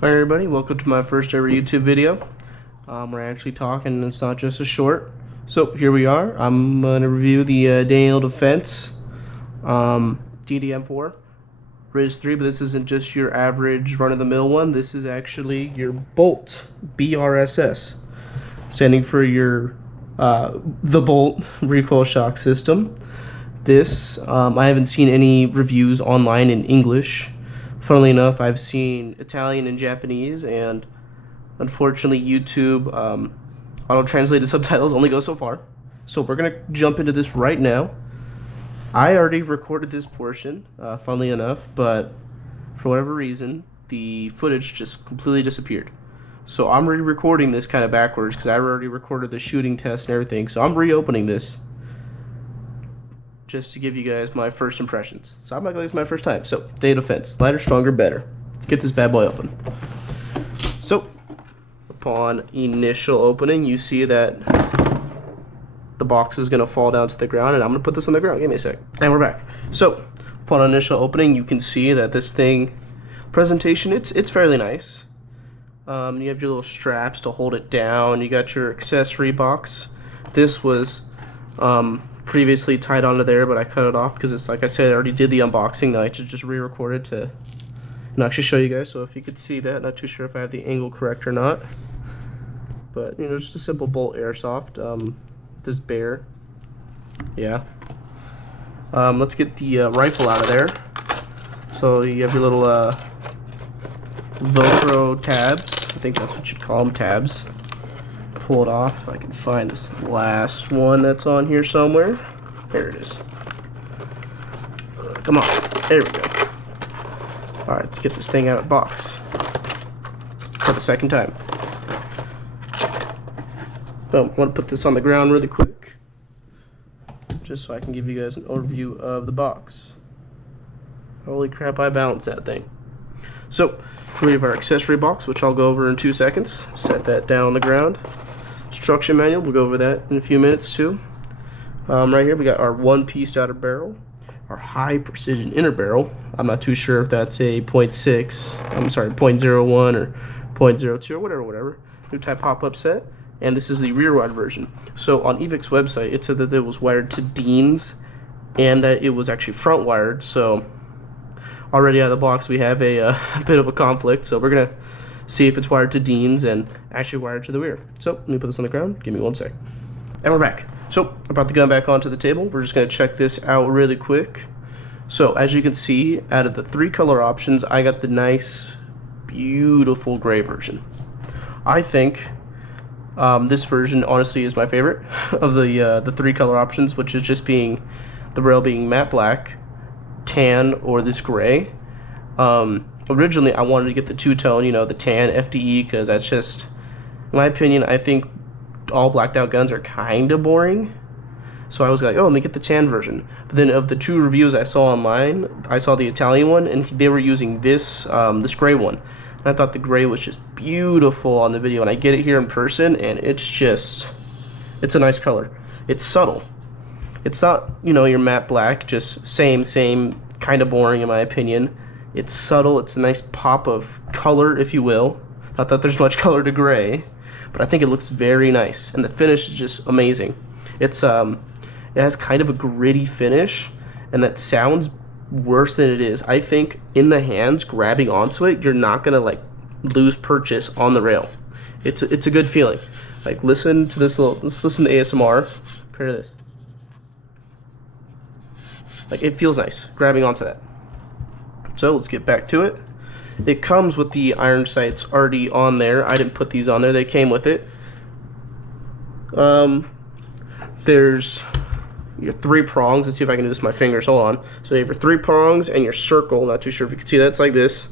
Hi everybody, welcome to my first ever YouTube video. We're actually talking, it's not just a short. So here we are. I'm going to review the Daniel Defense DDM4 RIS 3, but this isn't just your average run-of-the-mill one. This is actually your Bolt BRSS, standing for your the Bolt recoil shock system. This I haven't seen any reviews online in English. Funnily enough, I've seen Italian and Japanese, and unfortunately YouTube auto-translated subtitles only go so far. So we're going to jump into this right now. I already recorded this portion, funnily enough, but for whatever reason, the footage just completely disappeared. So I'm re-recording this kind of backwards because I already recorded the shooting test and everything. So I'm reopening this just to give you guys my first impressions. So I'm not gonna, it's my first time. So Daniel Defense, lighter, stronger, better. Let's get this bad boy open. So upon initial opening, you see that the box is gonna fall down to the ground, and I'm gonna put this on the ground. Give me a sec. And we're back. So upon initial opening, you can see that this thing presentation, it's fairly nice. You have your little straps to hold it down. You got your accessory box. This was previously tied onto there, but I cut it off because it's, like I said, I already did the unboxing. Now I just re-recorded to actually show you guys. So if you could see that, not too sure if I have the angle correct or not, but you know, just a simple Bolt airsoft. This bear, yeah. Let's get the rifle out of there. So you have your little Velcro tabs. I think that's what you'd call them, tabs. Pull it off if I can find this last one that's on here somewhere. There it is. Come on, there we go. Alright, let's get this thing out of the box for the second time. I want to put this on the ground really quick just so I can give you guys an overview of the box. Holy crap, I balanced that thing. So we have our accessory box, which I'll go over in 2 seconds. Set that down on the ground. Instruction manual, we'll go over that in a few minutes too. Right here we got our one-piece outer barrel, our high precision inner barrel. I'm not too sure if that's a 0.6, I'm sorry, 0.01 or 0.02 or whatever. New type pop-up set, and this is the rear wide version. So on Evic's website, it said that it was wired to Dean's and that it was actually front wired. So already out of the box we have a bit of a conflict. So we're gonna see if it's wired to Dean's and actually wired to the rear. So let me put this on the ground. Give me 1 sec. And we're back. So I brought the gun back onto the table. We're just going to check this out really quick. So as you can see, out of the 3 color options, I got the nice, beautiful gray version. I think this version honestly is my favorite of the 3 color options, which is just being the rail being matte black, tan, or this gray. Originally I wanted to get the two-tone, you know, the tan FDE, because that's just, in my opinion, I think all blacked out guns are kind of boring. So I was like, oh, let me get the tan version. But then of the 2 reviews I saw online, I saw the Italian one, and they were using this this gray one. And I thought the gray was just beautiful on the video, and I get it here in person, and it's a nice color. It's subtle. It's not, you know, your matte black, just same, kind of boring in my opinion. It's subtle, it's a nice pop of color, if you will. Not that there's much color to gray, but I think it looks very nice, and the finish is just amazing. It's it has kind of a gritty finish, and that sounds worse than it is. I think in the hands, grabbing onto it, you're not gonna like lose purchase on the rail. It's a good feeling. Like, listen to this let's listen to ASMR. Hear this. Like, it feels nice grabbing onto that. So let's get back to it. It comes with the iron sights already on there. I didn't put these on there, they came with it. There's your 3 prongs. Let's see if I can do this with my fingers. Hold on. So you have your 3 prongs and your circle. Not too sure if you can see that. It's like this.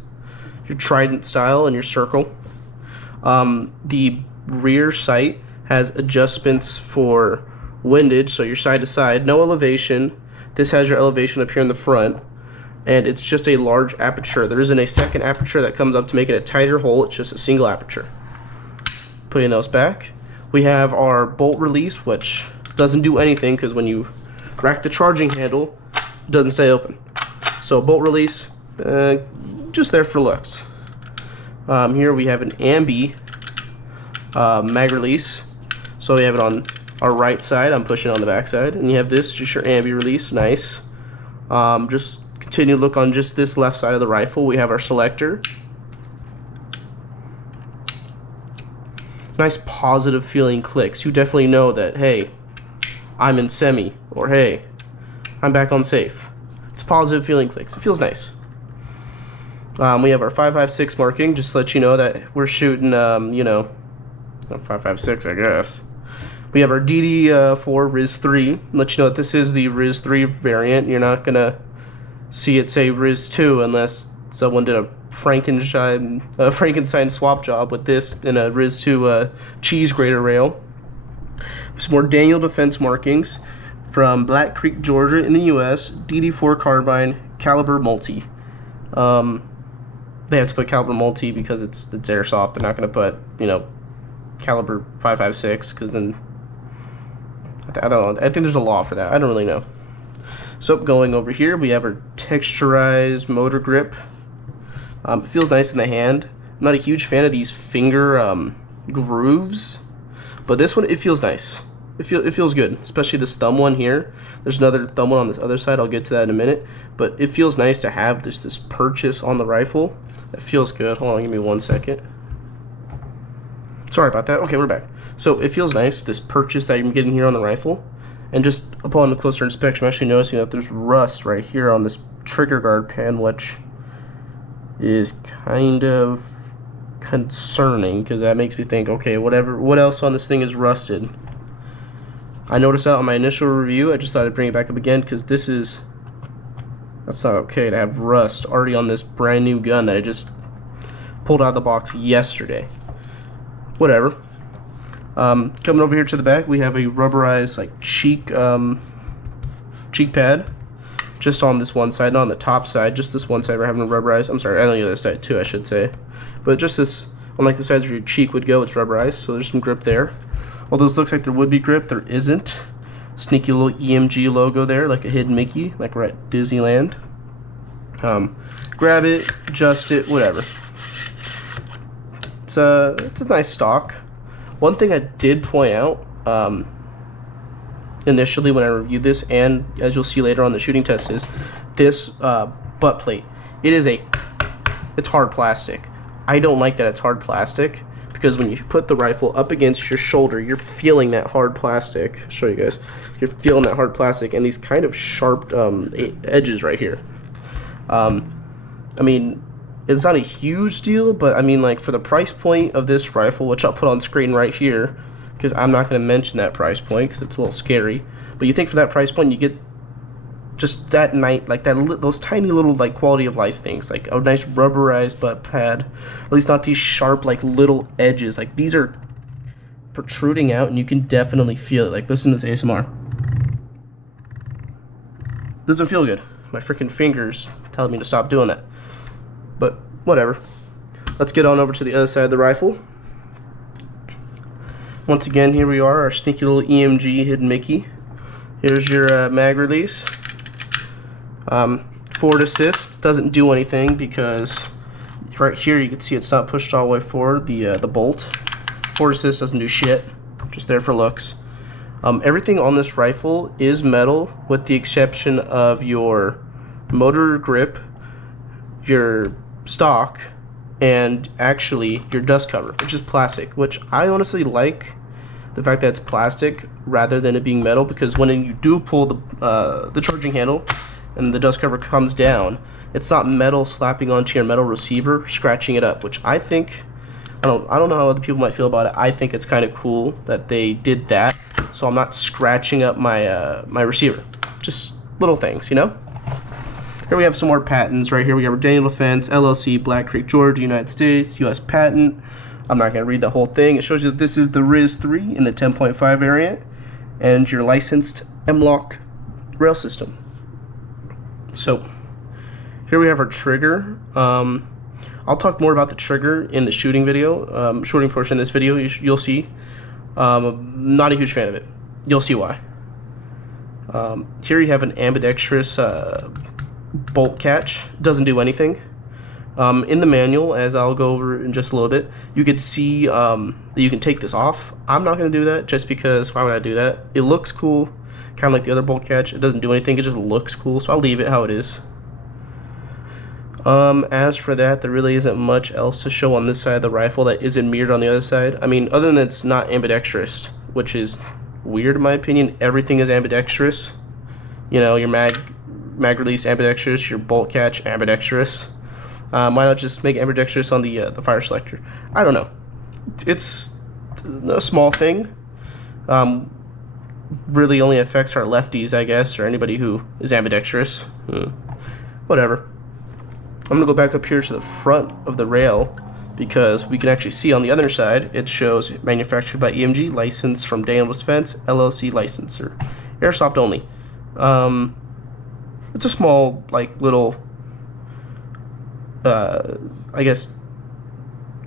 Your trident style and your circle. The rear sight has adjustments for windage, so your side to side. No elevation. This has your elevation up here in the front. And it's just a large aperture. There isn't a second aperture that comes up to make it a tighter hole. It's just a single aperture. Putting those back, we have our bolt release, which doesn't do anything because when you rack the charging handle, it doesn't stay open. So bolt release, just there for looks. Here we have an ambi mag release. So we have it on our right side. I'm pushing on the back side, and you have this, just your ambi release. Nice. Just continue to look on just this left side of the rifle. We have our selector. Nice positive feeling clicks. You definitely know that, hey, I'm in semi, or hey, I'm back on safe. It's positive feeling clicks. It feels nice. We have our 5.56 marking, just to let you know that we're shooting, you know, 5.56, I guess. We have our DD4 RIS 3. Let you know that this is the RIS 3 variant. You're not gonna see it say RIS 2 unless someone did a Frankenstein swap job with this in a RIS 2 cheese grater rail. Some more Daniel Defense markings from Black Creek, Georgia in the U.S. DD4 carbine caliber multi. They have to put caliber multi because it's airsoft. They're not going to put, you know, caliber 5.56 because then I don't know. I think there's a law for that. I don't really know. So going over here, we have our texturized motor grip. It feels nice in the hand. I'm not a huge fan of these finger grooves, but this one, it feels nice. It feels good, especially this thumb one here. There's another thumb one on this other side. I'll get to that in a minute, but it feels nice to have this purchase on the rifle. It feels good. Hold on, give me 1 second. Sorry about that. Okay, we're back. So it feels nice, this purchase that I'm getting here on the rifle, and just upon a closer inspection, I'm actually noticing that there's rust right here on this trigger guard pin, which is kind of concerning because that makes me think, okay, what else on this thing is rusted? I noticed that on my initial review. I just thought I'd bring it back up again because that's not okay to have rust already on this brand new gun that I just pulled out of the box yesterday. Whatever. Coming over here to the back, we have a rubberized like cheek pad just on this one side, not on the top side, just this one side we're having a rubberized. I'm sorry, and on the other side too, I should say. But just this, on like the sides where your cheek would go, it's rubberized, so there's some grip there. Although this looks like there would be grip, there isn't. Sneaky little EMG logo there, like a hidden Mickey, like we're at Disneyland. Grab it, adjust it, whatever. It's a nice stock. One thing I did point out initially when I reviewed this, and as you'll see later on the shooting test, is this butt plate. It's hard plastic. I don't like that it's hard plastic because when you put the rifle up against your shoulder, you're feeling that hard plastic. I'll show you guys. You're feeling that hard plastic and these kind of sharp edges right here. I mean, it's not a huge deal, but I mean, like, for the price point of this rifle, which I'll put on screen right here, because I'm not going to mention that price point because it's a little scary. But you think for that price point, you get just that night, like those tiny little like quality of life things, like a nice rubberized butt pad, at least not these sharp like little edges. Like these are protruding out, and you can definitely feel it. Like listen to this ASMR. Doesn't feel good. My freaking fingers telling me to stop doing that. But whatever. Let's get on over to the other side of the rifle. Once again, here we are, our sneaky little EMG hidden Mickey. Here's your mag release. Forward assist doesn't do anything because right here you can see it's not pushed all the way forward, the bolt. Forward assist doesn't do shit, just there for looks. Everything on this rifle is metal with the exception of your motor grip, your stock, and actually your dust cover, which is plastic, which I honestly like the fact that it's plastic rather than it being metal, because when you do pull the charging handle and the dust cover comes down, it's not metal slapping onto your metal receiver, scratching it up, which I think, I don't know how other people might feel about it. I think it's kind of cool that they did that, so I'm not scratching up my my receiver. Just little things, you know? Here we have some more patents. Right here we have Daniel Defense, LLC, Black Creek, Georgia, United States, U.S. patent. I'm not going to read the whole thing. It shows you that this is the RIS 3 in the 10.5 variant and your licensed M-LOK rail system. So here we have our trigger. I'll talk more about the trigger in the shooting video, shooting portion of this video. You'll see. I'm not a huge fan of it. You'll see why. Here you have an ambidextrous bolt catch. Doesn't do anything. In the manual, as I'll go over in just a little bit, you can see that you can take this off. I'm not going to do that just because why would I do that? It looks cool, kind of like the other bolt catch. It doesn't do anything, it just looks cool, so I'll leave it how it is. As for that, there really isn't much else to show on this side of the rifle that isn't mirrored on the other side. I mean, other than it's not ambidextrous, which is weird in my opinion. Everything is ambidextrous. You know, your mag release ambidextrous, your bolt catch ambidextrous. Why not just make ambidextrous on the fire selector? I don't know. It's a small thing. Really only affects our lefties, I guess, or anybody who is ambidextrous. Whatever. I'm gonna go back up here to the front of the rail because we can actually see on the other side it shows manufactured by EMG, licensed from Daniels Defense, LLC licensor, airsoft only. It's a small, like, little, I guess,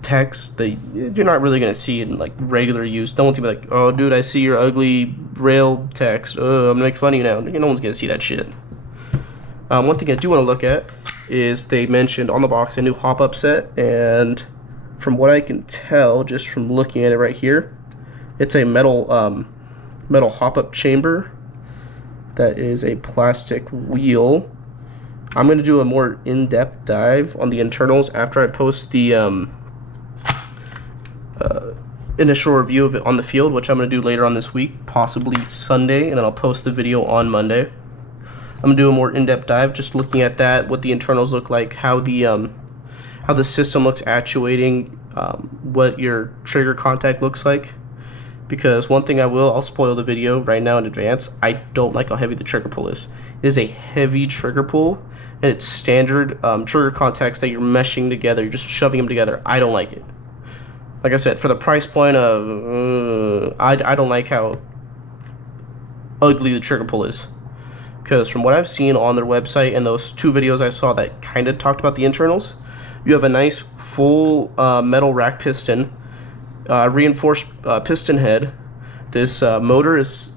text that you're not really gonna see in like regular use. No one's gonna be like, "Oh, dude, I see your ugly rail text. Oh, I'm gonna make fun of you now." No one's gonna see that shit. One thing I do want to look at is they mentioned on the box a new hop-up set, and from what I can tell, just from looking at it right here, it's a metal hop-up chamber that is a plastic wheel. I'm going to do a more in-depth dive on the internals after I post the initial review of it on the field, which I'm going to do later on this week, possibly Sunday, and then I'll post the video on Monday. I'm gonna do a more in-depth dive, just looking at that, what the internals look like, how the system looks actuating, what your trigger contact looks like. Because one thing I'll spoil the video right now in advance. I don't like how heavy the trigger pull is. It is a heavy trigger pull, and it's standard trigger contacts that you're meshing together. You're just shoving them together. I don't like it. Like I said, for the price point of, I don't like how ugly the trigger pull is. Because from what I've seen on their website and those two videos I saw that kind of talked about the internals, you have a nice full metal rack piston, reinforced piston head. This motor is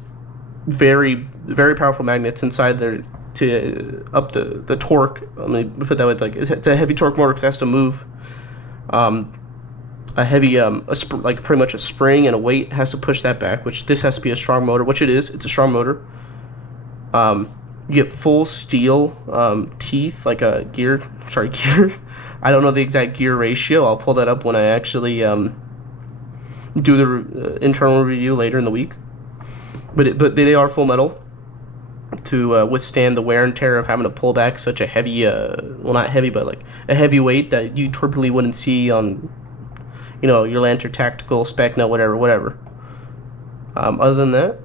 very, very powerful magnets inside there to up the torque. Let me put that way, like it's a heavy torque motor because it has to move. A heavy, like pretty much a spring and a weight has to push that back, which this has to be a strong motor, which it is. It's a strong motor. You get full steel teeth, like a gear. I don't know the exact gear ratio. I'll pull that up when I actually do the internal review later in the week. But they are full metal to withstand the wear and tear of having to pull back such a heavy, well, not heavy, but like a heavy weight that you typically wouldn't see on, you know, your Lantern Tactical, Specna, whatever. Other than that,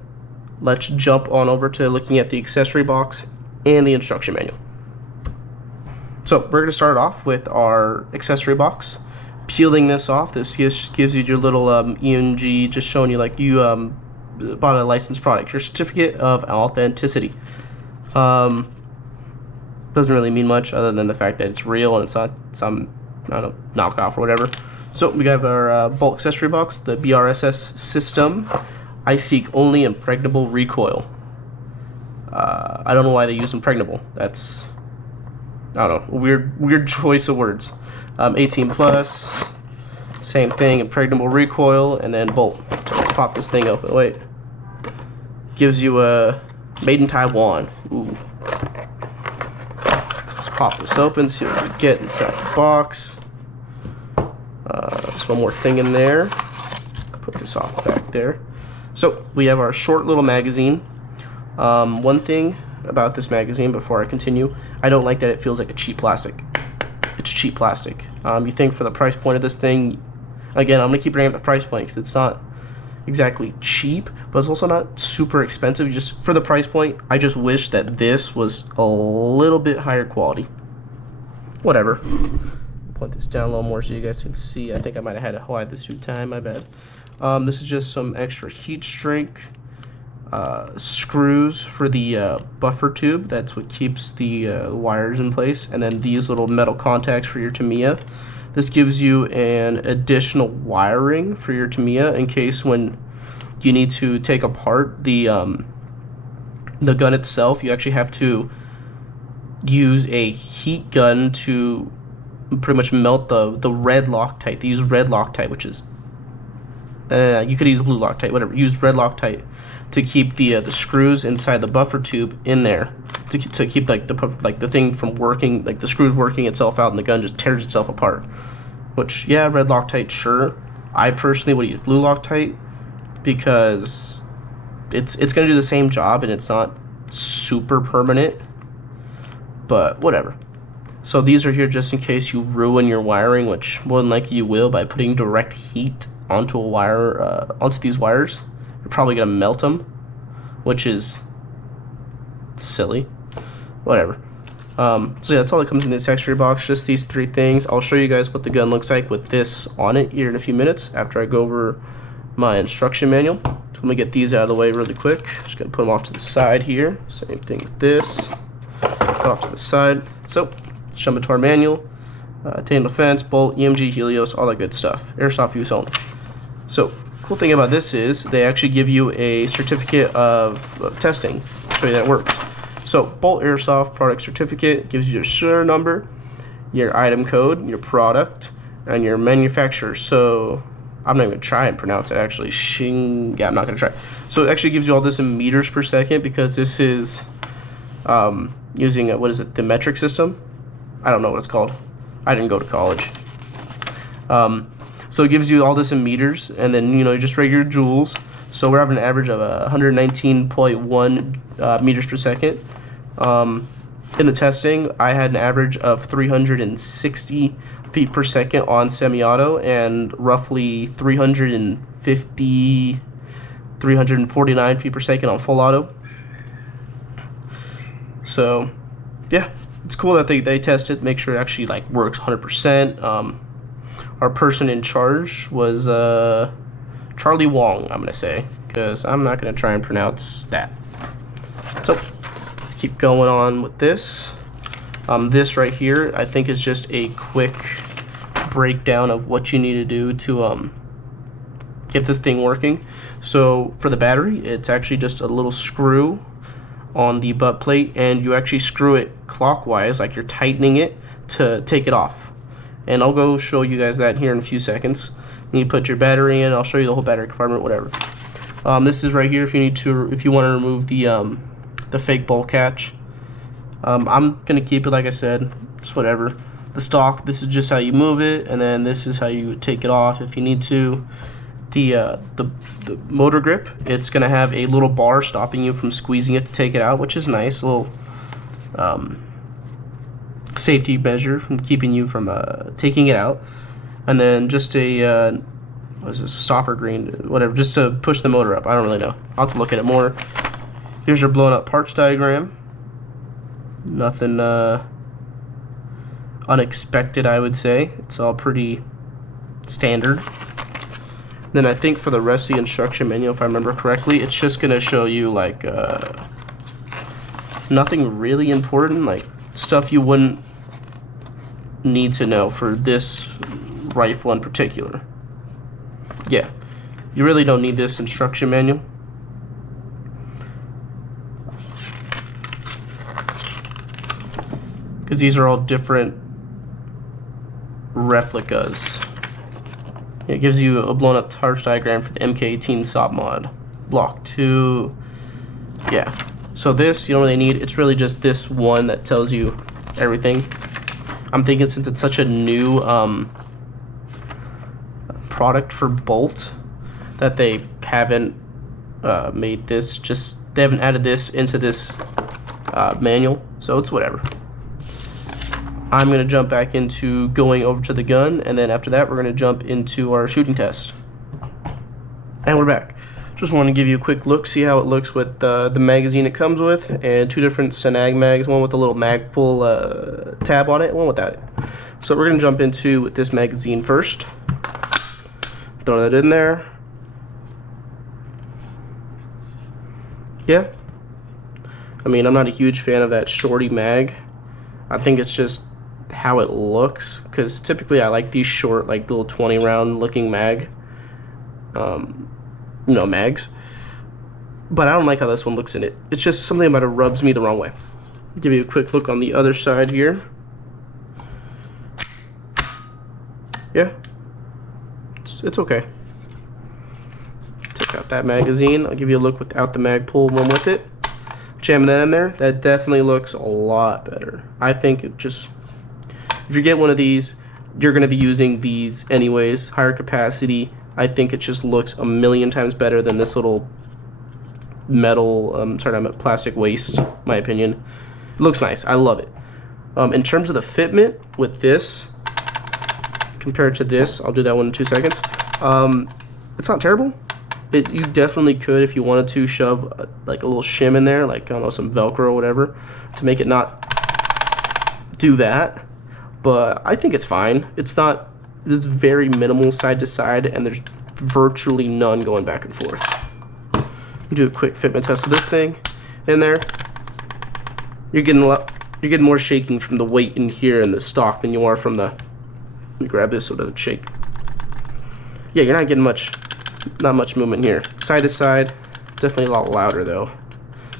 let's jump on over to looking at the accessory box and the instruction manual. So we're going to start off with our accessory box. Peeling this off, this just gives you your little EMG, just showing you like you bought a licensed product, your certificate of authenticity. Doesn't really mean much other than the fact that it's real and it's not some, I don't know, knockoff or whatever. So we have our bolt accessory box, the BRSS system. I seek only impregnable recoil. I don't know why they use impregnable. That's, I don't know, weird choice of words. 18 plus, same thing, impregnable recoil, and then bolt. So let's pop this thing open. Wait, gives you a made in Taiwan. Ooh. Let's pop this open, see what we get inside the box. There's one more thing in there. Put this off back there. So we have our short little magazine. One thing about this magazine before I continue, I don't like that it feels like a cheap plastic. It's cheap plastic. You think for the price point of this thing, again, I'm gonna keep bringing up the price point because it's not exactly cheap, but it's also not super expensive. Just for the price point, I just wish that this was a little bit higher quality. Whatever. Put this down a little more so you guys can see. I think I might have had to hide this through time. My bad. This is just some extra heat shrink screws for the buffer tube. That's what keeps the wires in place, and then these little metal contacts for your Tamiya. This gives you an additional wiring for your Tamiya in case when you need to take apart the gun itself, you actually have to use a heat gun to pretty much melt the red Loctite. They use red Loctite, which is you could use blue Loctite, whatever. Use red Loctite to keep the screws inside the buffer tube in there, to keep like the thing from working, like the screws working itself out, and the gun just tears itself apart. Which, yeah, red Loctite, sure. I personally would use blue Loctite because it's gonna do the same job and it's not super permanent, but whatever. So these are here just in case you ruin your wiring, which more than likely you will by putting direct heat onto a wire, onto these wires. You're probably gonna melt them, which is silly. Whatever. So yeah, that's all that comes in this extra box, just these 3 things. I'll show you guys what the gun looks like with this on it here in a few minutes after I go over my instruction manual. So let me get these out of the way really quick. Just gonna put them off to the side here. Same thing with this. Put off to the side. So let's jump into our manual. Chain defense, bolt, EMG, Helios, all that good stuff. Airsoft use only. So cool thing about this is they actually give you a certificate of testing. I'll show you that it works. So Bolt Airsoft product certificate gives you your serial number, your item code, your product, and your manufacturer. So I'm not even gonna try and pronounce it actually. Yeah, I'm not gonna try. So it actually gives you all this in meters per second because this is using what is it, the metric system? I don't know what it's called. I didn't go to college. So it gives you all this in meters, and then just regular joules. So we're having an average of 119.1 meters per second. In the testing, I had an average of 360 feet per second on semi-auto and roughly 349 feet per second on full auto. So yeah, it's cool that they test it, make sure it actually like works 100%. Our person in charge was Charlie Wong, I'm gonna say, because I'm not gonna try and pronounce that. So let's keep going on with this. This right here, I think, is just a quick breakdown of what you need to do to get this thing working. So for the battery, it's actually just a little screw on the butt plate, and you actually screw it clockwise, like you're tightening it to take it off. And I'll go show you guys that here in a few seconds. You put your battery in. I'll show you the whole battery compartment, whatever. This is right here if you want to remove the fake bolt catch. I'm gonna keep it like I said. It's whatever. The stock. This is just how you move it, and then this is how you take it off if you need to. The motor grip. It's gonna have a little bar stopping you from squeezing it to take it out, which is nice. A little safety measure from keeping you from taking it out. And then just a what is this, stopper green, whatever, just to push the motor up. I don't really know. I'll have to look at it more. Here's your blown up parts diagram. Nothing unexpected, I would say. It's all pretty standard. Then I think for the rest of the instruction manual, if I remember correctly, it's just gonna show you like nothing really important, like stuff you wouldn't need to know for this rifle in particular. Yeah, you really don't need this instruction manual. Because these are all different replicas. It gives you a blown up parts diagram for the MK18 SOP mod. Block 2. Yeah. So this you don't really need. It's really just this one that tells you everything. I'm thinking since it's such a new product for Bolt that they haven't made this, they haven't added this into this manual, so it's whatever. I'm going to jump back into going over to the gun, and then after that we're going to jump into our shooting test. And we're back. Just want to give you a quick look, see how it looks with the magazine it comes with, and 2 different Snag mags, one with a little mag pull tab on it, and one without it. So we're going to jump into this magazine first. Throw that in there. Yeah. I mean, I'm not a huge fan of that shorty mag. I think it's just how it looks, because typically I like these short, like little 20 round looking mags. But I don't like how this one looks in it. It's just something about it rubs me the wrong way. Give you a quick look on the other side here. yeah, it's okay. Take out that magazine. I'll give you a look without the mag pull one with it. Jamming that in there, that definitely looks a lot better. I think it just, if you get one of these, you're going to be using these anyways, higher capacity. I think it just looks a million times better than this little metal, plastic waste, my opinion. It looks nice. I love it. In terms of the fitment with this compared to this, I'll do that one in 2 seconds. It's not terrible. You definitely could, if you wanted to, shove like a little shim in there, like, I don't know, some Velcro or whatever, to make it not do that. But I think it's fine. It's very minimal side to side, and there's virtually none going back and forth. Do a quick fitment test of this thing in there. You're getting more shaking from the weight in here in the stock than you are from the. Let me grab this so it doesn't shake. Yeah, you're not getting not much movement here. Side to side, definitely a lot louder though.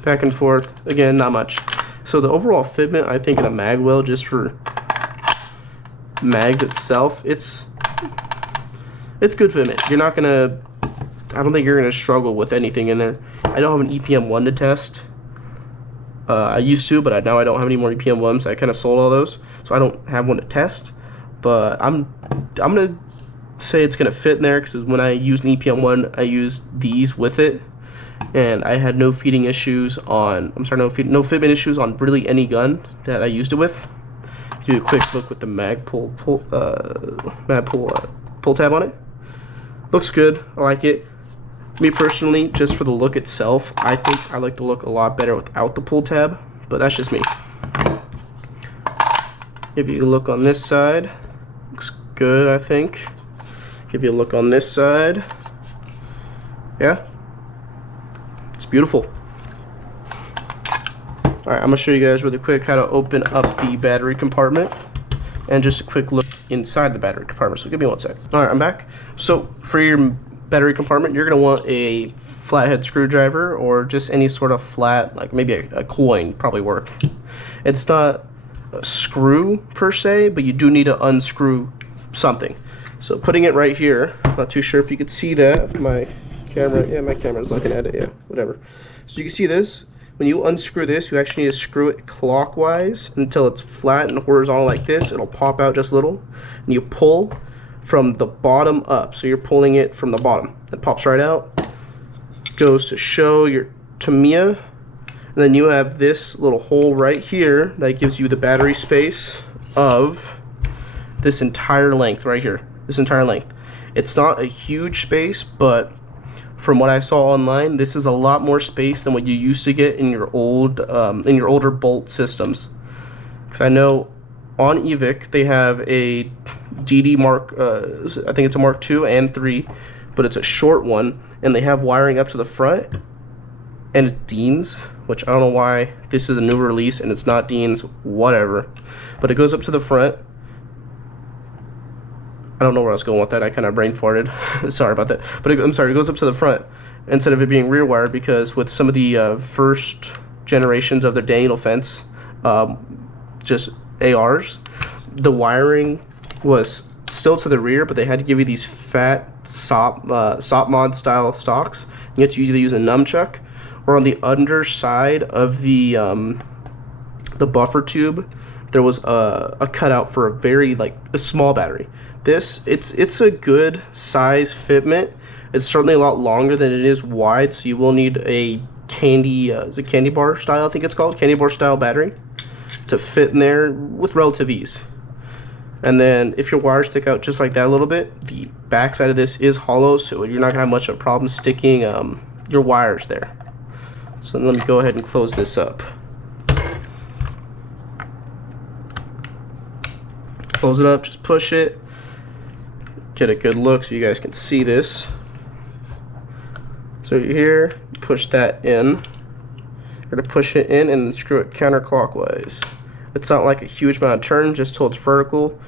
Back and forth, again, not much. So the overall fitment, I think, in a mag wheel, just for mags itself, it's good fitment. You're not gonna, I don't think you're gonna struggle with anything in there. I don't have an EPM1 to test. I used to, but now I don't have any more EPM1s. I kind of sold all those, so I don't have one to test. But I'm gonna say it's gonna fit in there, because when I used an EPM1, I used these with it, and I had no feeding issues on. no fitment issues on really any gun that I used it with. Do a quick look with the mag pull tab on it. Looks good. I like it. Me personally, just for the look itself, I think I like the look a lot better without the pull tab, but that's just me. Give you a look on this side. Looks good, I think. Give you a look on this side. Yeah. It's beautiful. Alright, I'm going to show you guys really quick how to open up the battery compartment, and just a quick look inside the battery compartment. So give me 1 sec. Alright, I'm back. So for your battery compartment, you're going to want a flathead screwdriver, or just any sort of flat, like maybe a coin probably work. It's not a screw per se, but you do need to unscrew something. So putting it right here, not too sure if you could see that. If my camera, yeah, my camera's looking at it, yeah, whatever. So you can see this. When you unscrew this, you actually need to screw it clockwise until it's flat and horizontal like this. It'll pop out just a little, and you pull from the bottom up. So you're pulling it from the bottom. It pops right out. Goes to show your Tamiya. And then you have this little hole right here that gives you the battery space of this entire length right here. This entire length. It's not a huge space, but from what I saw online, this is a lot more space than what you used to get in your older bolt systems. Because I know on Evic they have a DD Mark, I think it's a Mark II and 3, but it's a short one, and they have wiring up to the front, and it's Dean's, which I don't know why this is a new release and it's not Dean's, whatever. But it goes up to the front. I don't know where I was going with that. I kind of brain farted. Sorry about that. But I'm sorry, it goes up to the front instead of it being rear wired, because with some of the first generations of their Daniel fence, just ARs, the wiring was still to the rear, but they had to give you these fat SOP mod style stocks. You had to either use a nunchuck, or on the underside of the buffer tube, there was a cutout for a very a small battery. This, it's a good size fitment. It's certainly a lot longer than it is wide, so you will need a candy, is it candy bar style, I think it's called, candy bar style battery to fit in there with relative ease. And then if your wires stick out just like that a little bit, the back side of this is hollow, so you're not gonna have much of a problem sticking your wires there. So let me go ahead and close this up. Close it up, just push it. Get a good look so you guys can see this. So you're here, push that in. You're gonna push it in and screw it counterclockwise. It's not like a huge amount of turn, just till it's vertical.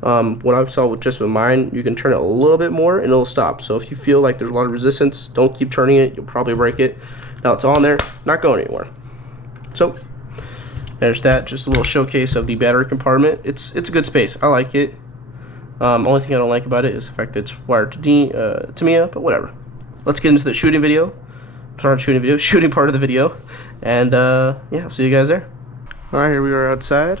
What I've saw with mine, you can turn it a little bit more and it'll stop. So if you feel like there's a lot of resistance, don't keep turning it, you'll probably break it. Now it's on there, not going anywhere. So there's that, just a little showcase of the battery compartment. It's a good space, I like it. Only thing I don't like about it is the fact that it's wired to Tamiya, but whatever. Let's get into the shooting video. Sorry, shooting part of the video. And yeah, I'll see you guys there. Alright, here we are outside.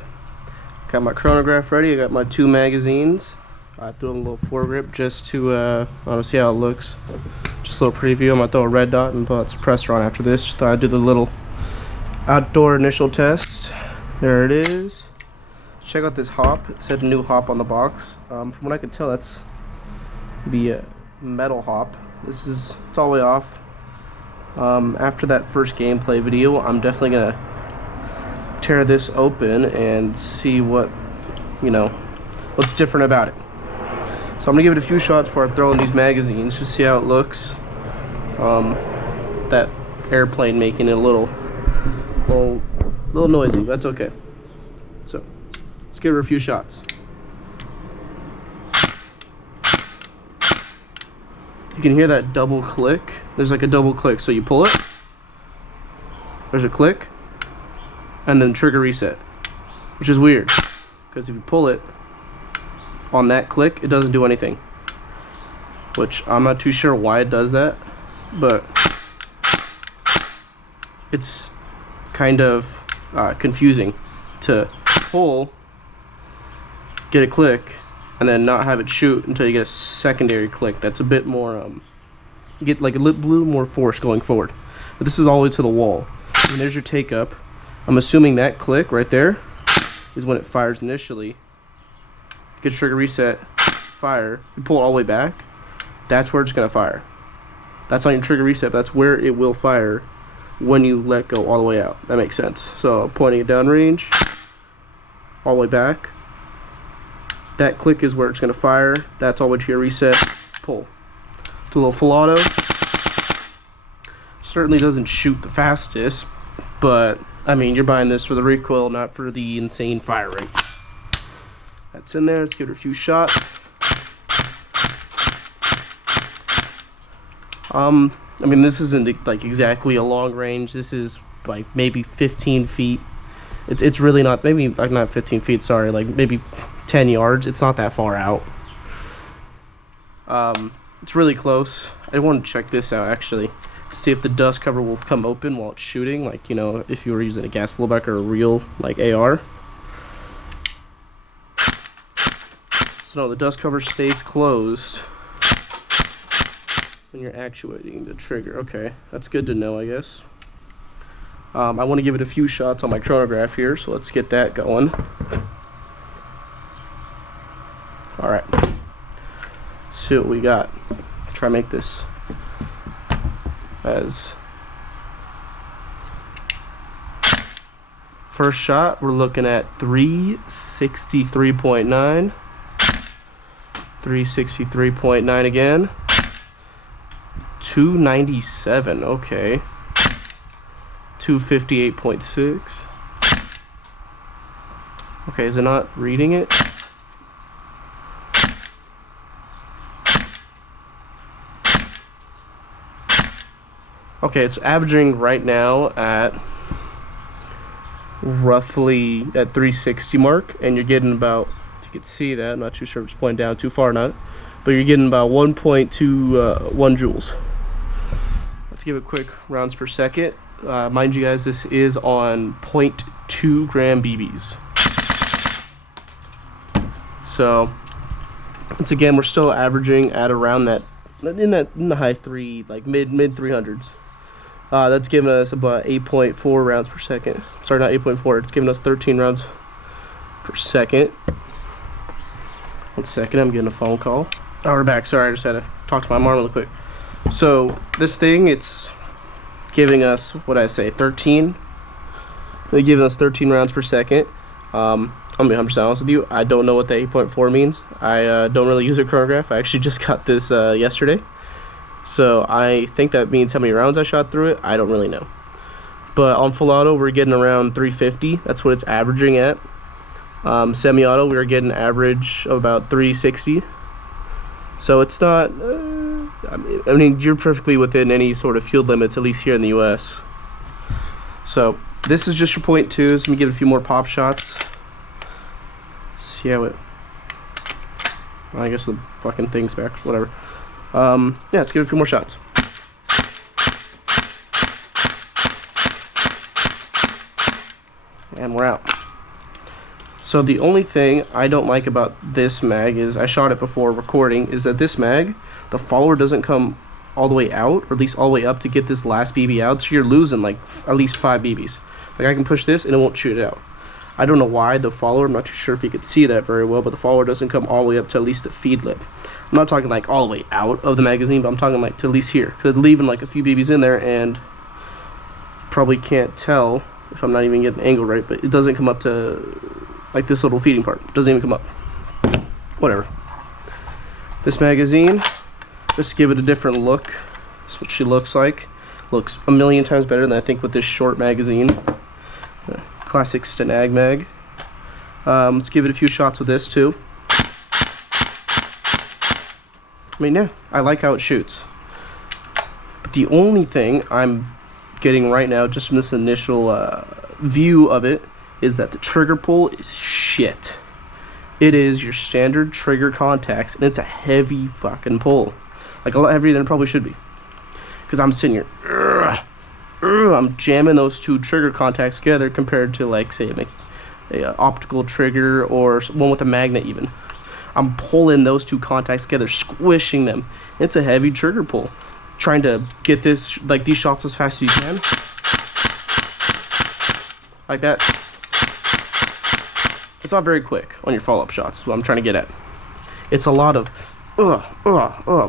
Got my chronograph ready. I got my 2 magazines. I threw in a little foregrip just to I want to see how it looks. Just a little preview. I'm gonna throw a red dot and put a suppressor on after this. Just thought I'd do the little outdoor initial test. There it is. Check out this hop. It said new hop on the box. From what I can tell, that's the metal hop. It's all the way off. After that first gameplay video, I'm definitely gonna tear this open and see what, what's different about it. So I'm gonna give it a few shots before I throw in these magazines, just see how it looks. That airplane making it a little noisy, but that's okay. So let's give it a few shots. You can hear that double click. There's like a double click, so you pull it, there's a click, and then trigger reset, which is weird because if you pull it on that click, it doesn't do anything, which I'm not too sure why it does that, but it's kind of confusing to pull, get a click, and then not have it shoot until you get a secondary click. That's a bit more you get like a little more force going forward. But this is all the way to the wall, and there's your take up. I'm assuming that click right there is when it fires initially. Get trigger reset, fire, you pull it all the way back, that's where it's gonna fire. That's on your trigger reset, but that's where it will fire when you let go all the way out. That makes sense. So pointing it downrange, all the way back, that click is where it's gonna fire. That's all the way to your reset, pull. Do a little full auto. Certainly doesn't shoot the fastest, but I mean, you're buying this for the recoil, not for the insane fire rate. That's in there. Let's give it a few shots. I mean, this isn't like exactly a long range. This is like maybe 15 feet. It's really not, maybe like not 15 feet, sorry, like maybe 10 yards. It's not that far out. It's really close. I want to check this out actually to see if the dust cover will come open while it's shooting, like, if you were using a gas blowback or a real like AR. So no, the dust cover stays closed when you're actuating the trigger. Okay, that's good to know, I guess. I want to give it a few shots on my chronograph here, so let's get that going. Alright, see what we got. Try to make this as first shot. We're looking at 363.9, 363.9 again, 297. Okay, 258.6. okay, is it not reading it? Okay, it's averaging right now at roughly at 360 mark, and you're getting about, if you could see that, I'm not too sure if it's pointing down too far or not, but you're getting about 1.21 joules. Let's give it quick rounds per second. Mind you guys, this is on 0.2 gram BBs. So once again, we're still averaging at around that, in the high three, like mid 300s. That's giving us about 8.4 rounds per second. Sorry, not 8.4. It's giving us 13 rounds per second. 1 second, I'm getting a phone call. Oh, we're back. Sorry, I just had to talk to my mom really quick. So this thing, it's giving us, what did I say, 13? They're giving us 13 rounds per second. I'm gonna be 100% honest with you. I don't know what the 8.4 means. I don't really use a chronograph. I actually just got this yesterday. So I think that means how many rounds I shot through it. I don't really know. But on full auto, we're getting around 350. That's what it's averaging at. Semi-auto, we're getting average of about 360. So it's not, I mean, you're perfectly within any sort of field limits, at least here in the US. So this is just your 0.2s. Let me give it a few more pop shots. See how it I guess the fucking thing's back, whatever. Yeah, let's give it a few more shots. And we're out. So the only thing I don't like about this mag is, I shot it before recording, is that this mag, the follower doesn't come all the way out, or at least all the way up to get this last BB out, so you're losing like at least 5 BBs. Like I can push this and it won't shoot it out. I don't know why the follower, I'm not too sure if you could see that very well, but the follower doesn't come all the way up to at least the feed lip. I'm not talking like all the way out of the magazine, but I'm talking like to at least here, because I'm leaving like a few BBs in there, and probably can't tell if I'm not even getting the angle right, but it doesn't come up to like this little feeding part. It doesn't even come up. Whatever. This magazine, just to give it a different look. That's what she looks like. Looks a million times better than I think with this short magazine. Classic Stenag mag. Let's give it a few shots with this too. I mean, yeah, I like how it shoots. But the only thing I'm getting right now, just from this initial view of it, is that the trigger pull is shit. It is your standard trigger contacts, and it's a heavy fucking pull. Like a lot heavier than it probably should be. Because I'm sitting here, I'm jamming those two trigger contacts together compared to, like, say, a optical trigger or one with a magnet even. I'm pulling those two contacts together, squishing them. It's a heavy trigger pull. Trying to get this, like, these shots as fast as you can. Like that. It's not very quick on your follow-up shots, what I'm trying to get at. It's a lot of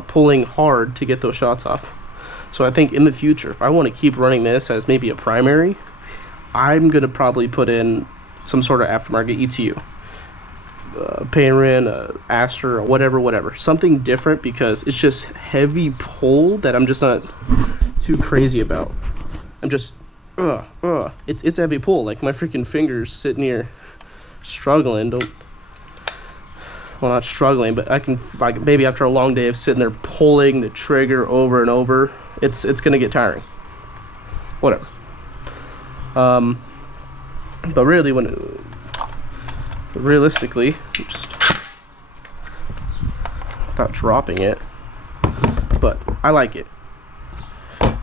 pulling hard to get those shots off. So I think in the future, if I want to keep running this as maybe a primary, I'm going to probably put in some sort of aftermarket ETU. Payrin, Aster, or whatever. Something different, because it's just heavy pull that I'm just not too crazy about. I'm just, it's a heavy pull. Like my freaking fingers sitting here struggling. Well, not struggling, but I can, like, maybe after a long day of sitting there pulling the trigger over and over, it's gonna get tiring. Whatever. But really, realistically, just without dropping it, but I like it.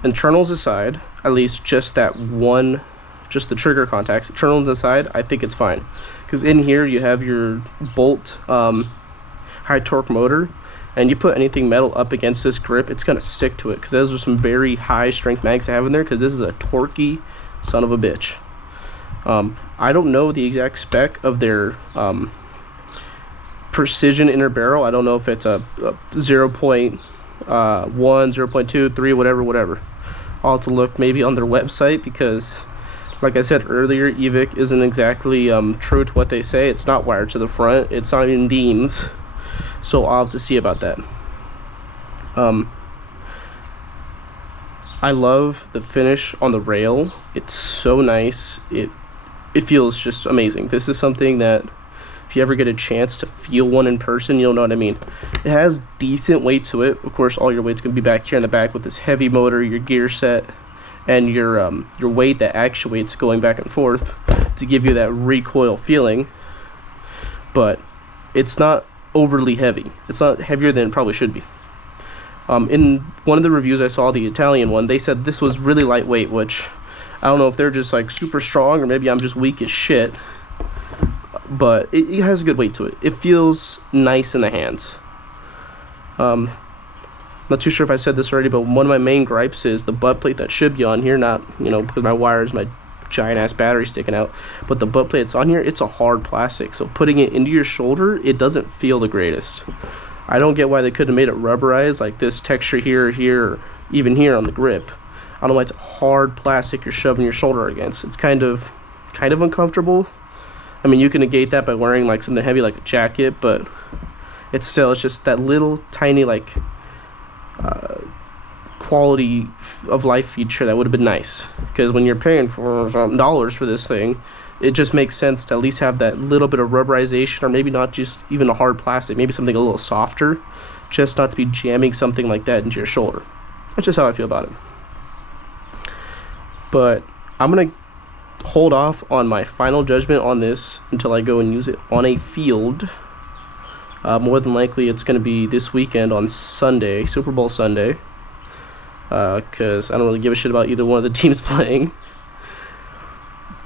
Internals aside, at least just that one, just the trigger contacts, internals aside, I think it's fine. Because in here you have your bolt high torque motor, and you put anything metal up against this grip, it's going to stick to it, because those are some very high strength mags I have in there, because this is a torquey son of a bitch. I don't know the exact spec of their precision inner barrel. I don't know if it's a 0.1, 0.2, 3, whatever. I'll have to look maybe on their website, because like I said earlier, EVIC isn't exactly true to what they say. It's not wired to the front. It's not even Dean's. So I'll have to see about that. I love the finish on the rail. It's so nice. It feels just amazing. This is something that if you ever get a chance to feel one in person, you'll know what I mean. It has decent weight to it. Of course, all your weight's gonna be back here in the back with this heavy motor, your gear set, and your weight that actuates going back and forth to give you that recoil feeling. But it's not overly heavy. It's not heavier than it probably should be. In one of the reviews I saw, the Italian one, they said this was really lightweight, which I don't know if they're just like super strong or maybe I'm just weak as shit, but it has a good weight to it. It feels nice in the hands. Not too sure if I said this already, but one of my main gripes is the butt plate that should be on here, not, you know, because my wires, my giant ass battery sticking out, but the butt plate that's on here, it's a hard plastic, so putting it into your shoulder, it doesn't feel the greatest. I don't get why they couldn't have made it rubberized, like this texture here, or even here on the grip. I don't know why it's a hard plastic you're shoving your shoulder against. It's kind of uncomfortable. I mean, you can negate that by wearing like something heavy like a jacket, but it's just that little tiny like quality of life feature that would have been nice, because when you're paying for $something for this thing, it just makes sense to at least have that little bit of rubberization, or maybe not just even a hard plastic, maybe something a little softer, just not to be jamming something like that into your shoulder. That's just how I feel about it. But I'm gonna hold off on my final judgment on this until I go and use it on a field. More than likely it's going to be this weekend on Sunday, Super Bowl Sunday, because I don't really give a shit about either one of the teams playing.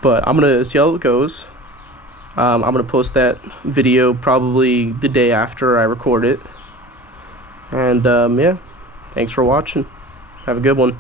But I'm going to see how it goes. I'm going to post that video probably the day after I record it. And yeah, thanks for watching. Have a good one.